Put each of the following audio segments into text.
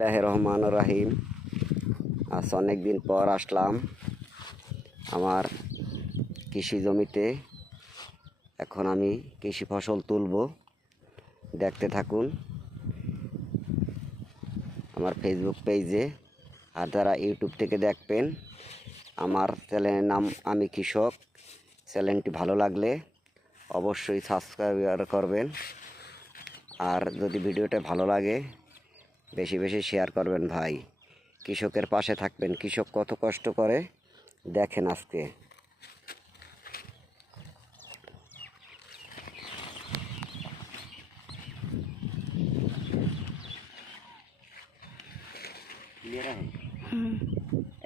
রহমান রাহিম। আজ অনেক দিন পর আসলাম আমার কৃষি জমিতে। এখন আমি কৃষি ফসল তুলব, দেখতে থাকুন আমার ফেসবুক পেজে। আর যারা ইউটিউব থেকে দেখবেন, আমার চ্যানেলের নাম আমি কৃষক। চ্যানেলটি ভালো লাগলে অবশ্যই সাবস্ক্রাইব করবেন। আর যদি ভিডিওটা ভালো লাগে বেশি বেশি শেয়ার করবেন ভাই। কৃষকের পাশে থাকবেন। কৃষক কত কষ্ট করে দেখেন আজকে।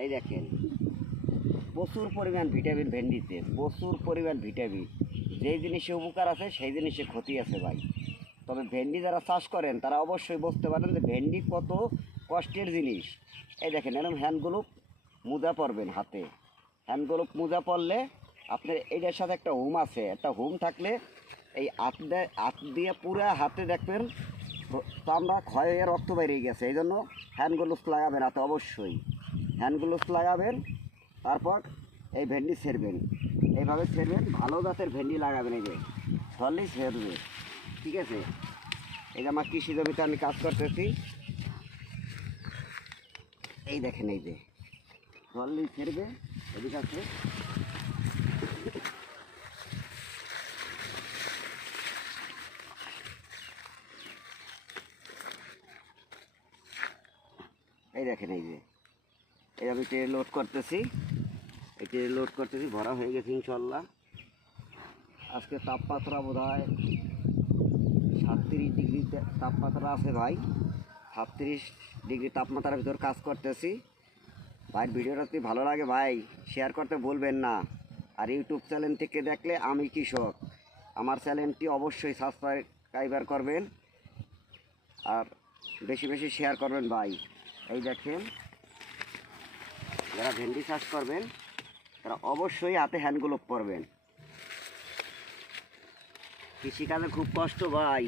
এই দেখেন প্রচুর পরিমাণ ভিটামিন ভেন্ডিতে, প্রচুর পরিমাণ ভিটামিন। যেই জিনিসে উপকার আছে সেই জিনিসে ক্ষতি আছে ভাই। তবে ভেন্ডি যারা চাষ করেন তারা অবশ্যই বুঝতে পারেন যে ভেন্ডি কত কষ্টের জিনিস। এই দেখেন এরকম হ্যান্ড গ্লোভ মোজা পরবেন হাতে। হ্যান্ড গ্লোভ মোজা পরলে আপনার এইটার সাথে একটা হুম আছে, একটা হুম থাকলে এই হাত দিয়ে পুরো হাতে দেখবেন চামড়া ক্ষয়ে রক্ত বেরিয়ে গেছে। এই জন্য হ্যান্ড গ্লোভস লাগাবেন হাতে, অবশ্যই হ্যান্ড গ্লোভস লাগাবেন। তারপর এই ভেন্ডি ছেড়বেন, এইভাবে ছেড়বেন। ভালো জাতের ভেন্ডি লাগাবেন, এই যে ধরলেই ছেড়বে। ঠিক আছে, এই যে আমার কৃষি জমিতে আমি কাজ করতেছি। এই দেখেন এই যে ধরলেই ছেড়বে, এদিকে আছে। এই দেখেন এই যে আমি ট্রে লোড করতেছি, এই ট্রে লোড করতেছি, ভরা হয়ে গেছে ইনশাল্লাহ। আজকে তাপমাত্রা বোধ হয় 37 ডিগ্রি তাপমাত্রা আছে ভাই। 37 ডিগ্রি তাপমাত্রার ভিতর কাজ করতেছি ভাই। ভিডিওটা যদি ভালো লাগে ভাই শেয়ার করতে ভুলবেন না। আর ইউটিউব চ্যানেল থেকে দেখলে আমি কৃষক, আমার চ্যানেলটি অবশ্যই সাবস্ক্রাইবার করবেন আর বেশি বেশি শেয়ার করবেন ভাই। এই দেখেন যারা ভেন্ডি চাষ করবেন তারা অবশ্যই হাতে হ্যান্ড গ্লোভ পরবেন। কৃষিকাজে খুব কষ্ট ভাই।